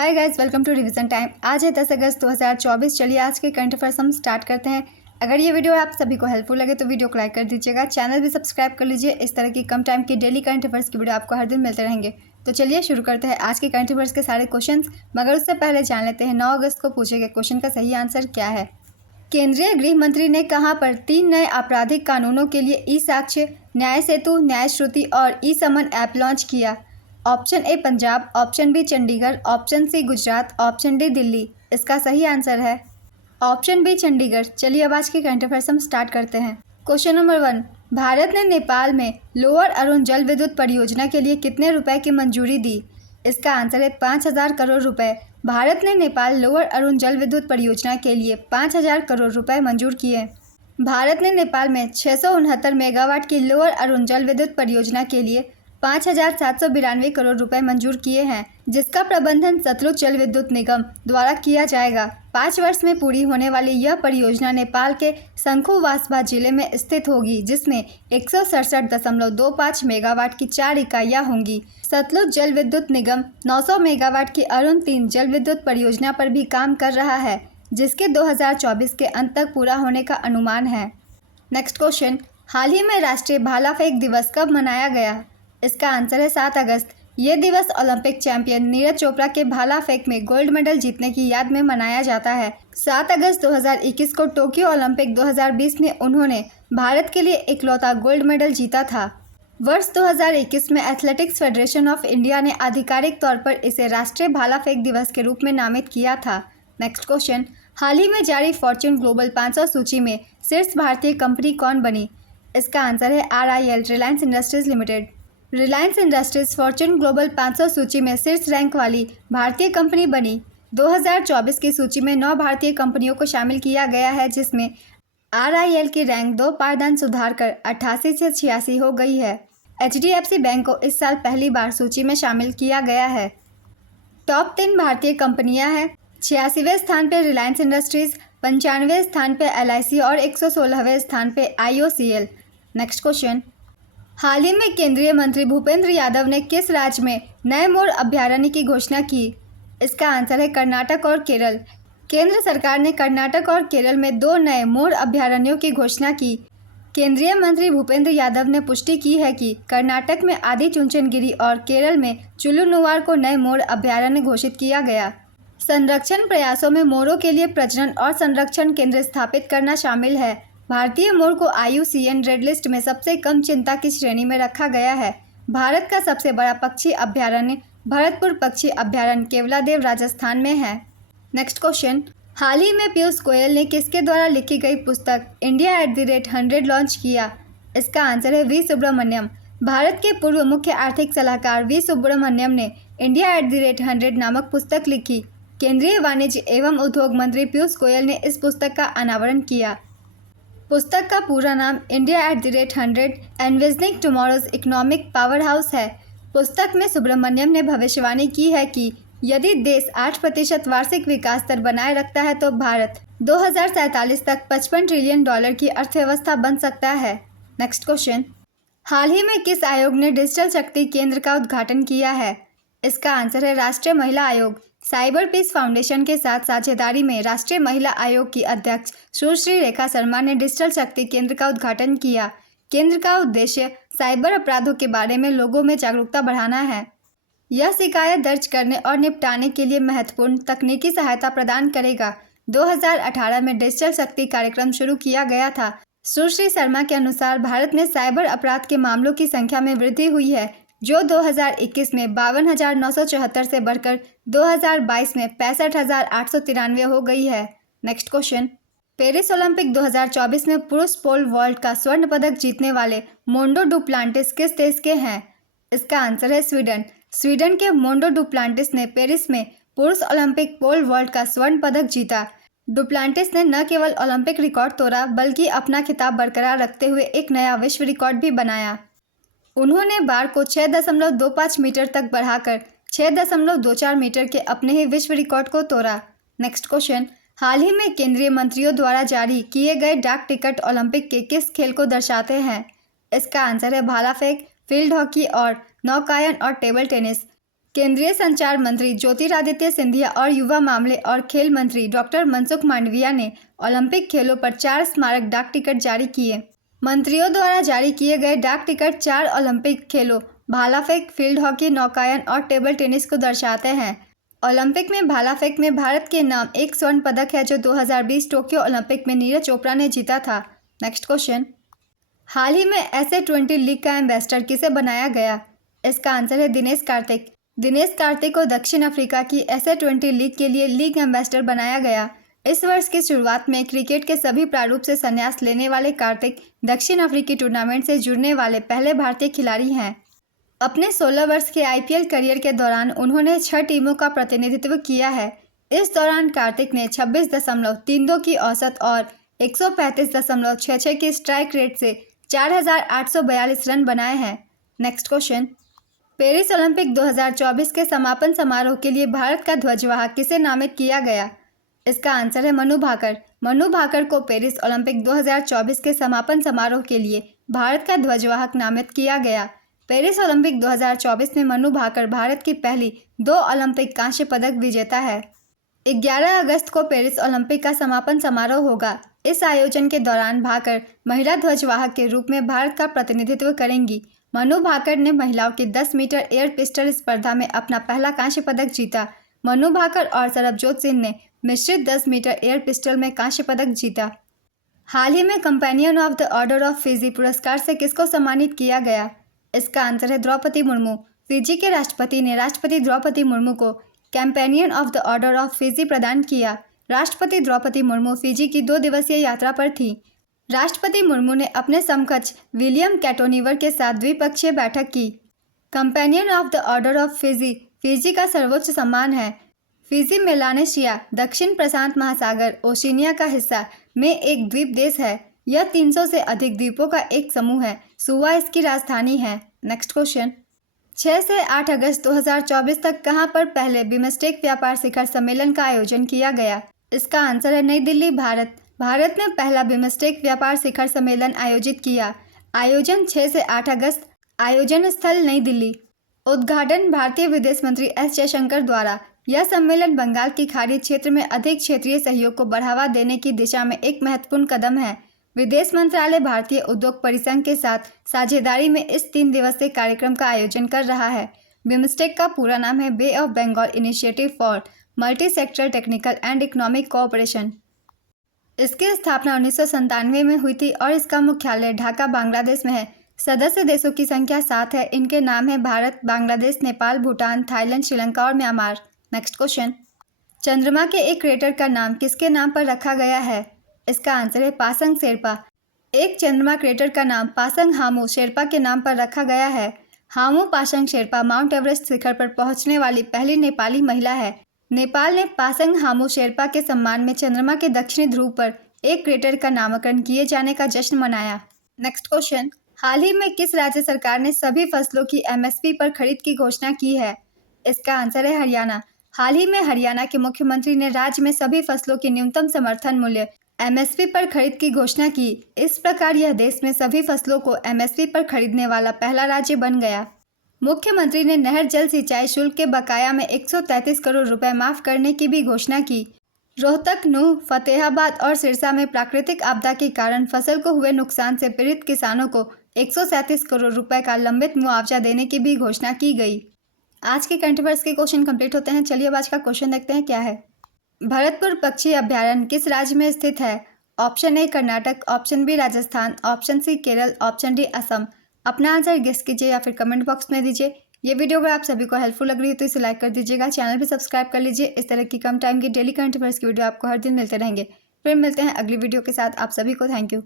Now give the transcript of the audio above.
Hi guys, welcome to revision time. आज है 10 अगस्त 2024। चलिए आज के करंट अफेयर्स हम स्टार्ट करते हैं। अगर ये वीडियो आप सभी को हेल्पफुल लगे तो वीडियो को लाइक कर दीजिएगा, चैनल भी सब्सक्राइब कर लीजिए। इस तरह की कम टाइम की डेली करंट अफेयर्स की वीडियो आपको हर दिन मिलते रहेंगे। तो चलिए शुरू करते हैं आज के करंट अफेयर्स के सारे क्वेश्चन। मगर उससे पहले जान लेते हैं 9 अगस्त को पूछे गए क्वेश्चन का सही आंसर क्या है। केंद्रीय गृह मंत्री ने कहां पर 3 नए आपराधिक कानूनों के लिए ई साक्ष्य, न्याय सेतु, न्याय श्रुति और ई समन ऐप लॉन्च किया। Option A Punjab, option B Chandigarh, option C Gujarat, option D Delhi. इसका सही आंसर है ऑप्शन बी चंडीगढ़। चलिए अब आज के करंट अफेयर्स हम स्टार्ट करते हैं। क्वेश्चन नंबर 1, भारत ने नेपाल में लोअर अरुण जल विद्युत परियोजना के लिए कितने रुपए की मंजूरी दी। इसका आंसर है 5,000 करोड़ रुपए। भारत ने नेपाल लोअर अरुण जल विद्युत परियोजना के लिए 5,000 करोड़ रुपए मंजूर किए। भारत ने नेपाल में 669 मेगावाट की लोअर अरुण जल विद्युत परियोजना के लिए 5,792 करोड़ रुपए मंजूर किए हैं, जिसका प्रबंधन सतलुज जल विद्युत निगम द्वारा किया जाएगा। 5 वर्ष में पूरी होने वाली यह परियोजना नेपाल के शंखुवासभा जिले में स्थित होगी, जिसमें 167.25 मेगावाट की 4 इकाइयाँ होंगी। सतलुज जल विद्युत निगम 900 मेगावाट की अरुण 3 जल विद्युत परियोजना पर भी काम कर रहा है, जिसके 2024 के अंत तक पूरा होने का अनुमान है। नेक्स्ट क्वेश्चन, हाल ही में राष्ट्रीय भाला फेंक दिवस कब मनाया गया। इसका आंसर है 7 अगस्त। ये दिवस ओलंपिक चैंपियन नीरज चोपड़ा के भाला फेंक में गोल्ड मेडल जीतने की याद में मनाया जाता है। 7 अगस्त 2021 को टोक्यो ओलंपिक 2020 में उन्होंने भारत के लिए इकलौता गोल्ड मेडल जीता था। वर्ष 2021 में एथलेटिक्स फेडरेशन ऑफ इंडिया ने आधिकारिक तौर पर इसे राष्ट्रीय भाला फेंक दिवस के रूप में नामित किया था। नेक्स्ट क्वेश्चन, हाल ही में जारी फॉर्च्यून ग्लोबल 500 सूची में शीर्ष भारतीय कंपनी कौन बनी। इसका आंसर है RIL, Reliance industries limited. Reliance industries Fortune global 500 सूची में शीर्ष रैंक वाली भारतीय कंपनी बनी। 2024 की सूची में 9 भारतीय कंपनियों को शामिल किया गया है, जिसमें RIL की रैंक 2 पायदान सुधार कर 88 से 86 हो गई है। HDFC बैंक को इस साल पहली बार सूची में शामिल किया गया है। टॉप 3 भारतीय कंपनियां हैं। 86वें स्थान पर रिलायंस इंडस्ट्रीज, 95वें स्थान पर LIC और 116वें स्थान पर IOCL। नेक्स्ट क्वेश्चन, हाल ही में केंद्रीय मंत्री भूपेंद्र यादव ने किस राज्य में नए मोर अभयारण्य की घोषणा की। इसका आंसर है कर्नाटक और केरल। केंद्र सरकार ने कर्नाटक और केरल में 2 नए मोर अभयारण्यों की घोषणा की। केंद्रीय मंत्री भूपेंद्र यादव ने पुष्टि की है कि कर्नाटक में आदि चुंचनगिरी और केरल में चुल्लुनुवार को नए मोर अभयारण्य घोषित किया गया। संरक्षण प्रयासों में मोरों के लिए प्रजनन और संरक्षण केंद्र स्थापित करना शामिल है। भारतीय मोर को IUCN रेड लिस्ट में सबसे कम चिंता की श्रेणी में रखा गया है। भारत का सबसे बड़ा पक्षी अभयारण्य भरतपुर पक्षी अभयारण्य केवलादेव राजस्थान में है। नेक्स्ट क्वेश्चन, हाल ही में पीयूष गोयल ने किसके द्वारा लिखी गई पुस्तक India@100 लॉन्च किया। इसका आंसर है V सुब्रमण्यम। भारत के पूर्व मुख्य आर्थिक सलाहकार V सुब्रमण्यम ने India@100 नामक पुस्तक लिखी। केंद्रीय वाणिज्य एवं उद्योग मंत्री पीयूष गोयल ने इस पुस्तक का अनावरण किया। पुस्तक का पूरा नाम India@100 envisioning tomorrow's economic power house है। पुस्तक में सुब्रमण्यम ने भविष्यवाणी की है कि यदि देश 8% वार्षिक विकास दर बनाए रखता है तो भारत 2047 तक $55 ट्रिलियन की अर्थव्यवस्था बन सकता है। नेक्स्ट क्वेश्चन, हाल ही में किस आयोग ने डिजिटल शक्ति केंद्र का उद्घाटन किया है। इसका आंसर है राष्ट्रीय महिला आयोग। साइबर पीस फाउंडेशन के साथ साझेदारी में राष्ट्रीय महिला आयोग की अध्यक्ष सुश्री रेखा शर्मा ने डिजिटल शक्ति केंद्र का उद्घाटन किया। केंद्र का उद्देश्य साइबर अपराधों के बारे में लोगों में जागरूकता बढ़ाना है। यह शिकायत दर्ज करने और निपटाने के लिए महत्वपूर्ण तकनीकी सहायता प्रदान करेगा। 2018 में डिजिटल शक्ति कार्यक्रम शुरू किया गया था। सुश्री शर्मा के अनुसार भारत में साइबर अपराध के मामलों की संख्या में वृद्धि हुई है, जो 2021 में 52,974 से बढ़कर 2022 में 65,893 हो गई है। नेक्स्ट क्वेश्चन, पेरिस ओलंपिक 2024 में पुरुष पोल वॉल्ट का स्वर्ण पदक जीतने वाले मोंडो डुप्लांटिस किस देश के हैं। इसका आंसर है स्वीडन। स्वीडन के मोंडो डुप्लांटिस ने पेरिस में पुरुष ओलंपिक पोल वॉल्ट का स्वर्ण पदक जीता। डुप्लांटिस ने न केवल ओलंपिक रिकॉर्ड तोड़ा, बल्कि अपना खिताब बरकरार रखते हुए एक नया विश्व रिकॉर्ड भी बनाया। उन्होंने बार को 6.25 मीटर तक बढ़ाकर 6.24 मीटर के अपने ही विश्व रिकॉर्ड को तोड़ा। नेक्स्ट क्वेश्चन, हाल ही में केंद्रीय मंत्रियों द्वारा जारी किए गए डाक टिकट ओलंपिक के किस खेल को दर्शाते हैं। इसका आंसर है भाला फेंक, फील्ड हॉकी और नौकायन और टेबल टेनिस। केंद्रीय संचार मंत्री ज्योतिरादित्य सिंधिया और युवा मामले और खेल मंत्री डॉक्टर मनसुख मांडविया ने ओलंपिक खेलों पर 4 स्मारक डाक टिकट जारी किए। मंत्रियों द्वारा जारी किए गए डाक टिकट 4 ओलंपिक खेलों भाला फेंक, फील्ड हॉकी, नौकायन और टेबल टेनिस को दर्शाते हैं। ओलंपिक में भाला फेंक में भारत के नाम एक स्वर्ण पदक है जो 2020 टोक्यो ओलंपिक में नीरज चोपड़ा ने जीता था। नेक्स्ट क्वेश्चन, हाल ही में SA-20 लीग का एम्बेसडर किसे बनाया गया? इसका आंसर है दिनेश कार्तिक। दिनेश कार्तिक को दक्षिण अफ्रीका की SA-20 लीग के लिए लीग एम्बेसडर बनाया गया। इस वर्ष की शुरुआत में क्रिकेट के सभी प्रारूप से संन्यास लेने वाले कार्तिक दक्षिण अफ्रीकी टूर्नामेंट से जुड़ने वाले पहले भारतीय खिलाड़ी हैं। अपने 16 वर्ष के IPL करियर के दौरान उन्होंने 6 टीमों का प्रतिनिधित्व किया है। इस दौरान कार्तिक ने 26.32 की औसत और 135.66 की स्ट्राइक रेट से 4,842 रन बनाए हैं। नेक्स्ट क्वेश्चन, पेरिस ओलंपिक 2024 के समापन समारोह के लिए भारत का ध्वजवाहक किसे नामित किया गया? इसका आंसर है मनु भाकर। मनु भाकर को पेरिस ओलंपिक 2024 के समापन समारोह के लिए भारत का ध्वजवाहक नामित किया गया। पेरिस ओलंपिक 2024 में मनु भाकर भारत की पहली 2 ओलंपिक कांस्य पदक विजेता है। 11 अगस्त को पेरिस ओलंपिक का समापन समारोह होगा। इस आयोजन के दौरान भाकर महिला ध्वजवाहक के रूप में भारत का प्रतिनिधित्व करेंगी। मनु भाकर ने महिलाओं की 10 मीटर एयर पिस्टल स्पर्धा में अपना पहला कांस्य पदक जीता। मनु भाकर और सरबजोत सिंह ने मिश्रित 10 मीटर एयर पिस्टल में कांस्य पदक जीता। हाल ही में companion of the order of Fiji पुरस्कार से किसको सम्मानित किया गया? इसका आंसर है द्रौपदी मुर्मू। फिजी के राष्ट्रपति ने राष्ट्रपति द्रौपदी मुर्मू को companion of the order of Fiji प्रदान किया। राष्ट्रपति द्रौपदी मुर्मू फिजी की 2 दिवसीय यात्रा पर थी। राष्ट्रपति मुर्मू ने अपने समकक्ष विलियम कैटोनिवर के साथ द्विपक्षीय बैठक की। Companion of the order of Fiji Fiji का सर्वोच्च सम्मान है। फिजी मेलानेशिया दक्षिण प्रशांत महासागर ओशिनिया का हिस्सा में एक द्वीप देश है। यह 300 से अधिक द्वीपों का एक समूह है। सुवा इसकी राजधानी है। नेक्स्ट क्वेश्चन, 6 से 8 अगस्त 2024 तक कहां पर पहले बिमस्टेक व्यापार शिखर सम्मेलन का आयोजन किया गया? इसका आंसर है नई दिल्ली, भारत। भारत ने पहला बिमस्टेक व्यापार शिखर सम्मेलन आयोजित किया। आयोजन 6 से 8 अगस्त। आयोजन स्थल नई दिल्ली। उद्घाटन भारतीय विदेश मंत्री S जयशंकर द्वारा। यह सम्मेलन बंगाल की खाड़ी क्षेत्र में अधिक क्षेत्रीय सहयोग को बढ़ावा देने की दिशा में एक महत्वपूर्ण कदम है। विदेश मंत्रालय भारतीय उद्योग परिसंघ के साथ साझेदारी में इस 3 दिवसीय कार्यक्रम का आयोजन कर रहा है। बिमस्टेक का पूरा नाम है Bay of Bengal Initiative for Multi Sectoral Technical and Economic Cooperation. इसकी स्थापना 1997 में हुई थी और इसका मुख्यालय ढाका, बांग्लादेश में है। सदस्य देशों की संख्या 7 है। इनके नाम है भारत, बांग्लादेश, नेपाल, भूटान, थाईलैंड, श्रीलंका और म्यांमार। नेक्स्ट क्वेश्चन, चंद्रमा के एक क्रेटर का नाम किसके नाम पर रखा गया है? इसका आंसर है पासंग शेरपा। एक चंद्रमा क्रेटर का नाम पासंग हामू शेरपा के नाम पर रखा गया है। हामू पासंग शेरपा माउंट एवरेस्ट शिखर पर पहुंचने वाली पहली नेपाली महिला है। नेपाल ने पासंग हामू शेरपा के सम्मान में चंद्रमा के दक्षिणी ध्रुव पर एक क्रेटर का नामकरण किए जाने का जश्न मनाया। नेक्स्ट क्वेश्चन, हाल ही में किस राज्य सरकार ने सभी फसलों की MSP पर खरीद की घोषणा की है? इसका आंसर है हरियाणा। हाल ही में हरियाणा के मुख्यमंत्री ने राज्य में सभी फसलों की न्यूनतम समर्थन मूल्य MSP पर खरीद की घोषणा की। इस प्रकार यह देश में सभी फसलों को MSP पर खरीदने वाला पहला राज्य बन गया। मुख्यमंत्री ने नहर जल सिंचाई शुल्क के बकाया में 133 करोड़ रुपए माफ करने की भी घोषणा की। रोहतक, नूंह, फतेहाबाद और सिरसा में प्राकृतिक आपदा के कारण फसल को हुए नुकसान से पीड़ित किसानों को 137 करोड़ रुपए का लंबित मुआवजा देने की भी घोषणा की गई। आज के करंट अफेयर्स के क्वेश्चन कंप्लीट होते हैं। चलिए अब आज का क्वेश्चन देखते हैं क्या है। भरतपुर पक्षी अभ्यारण्य किस राज्य में स्थित है? Option A Karnataka, option B Rajasthan, option C Kerala, option D Assam. अपना आंसर गेस कीजिए या फिर कमेंट बॉक्स में दीजिए। ये वीडियो अगर आप सभी को हेल्पफुल लग रही है तो इसे लाइक कर दीजिएगा। चैनल भी सब्सक्राइब कर लीजिए। इस तरह की कम टाइम की डेली करंट अफेयर्स की वीडियो आपको हर दिन मिलते रहेंगे। फिर मिलते हैं अगली वीडियो के साथ। आप सभी को थैंक यू।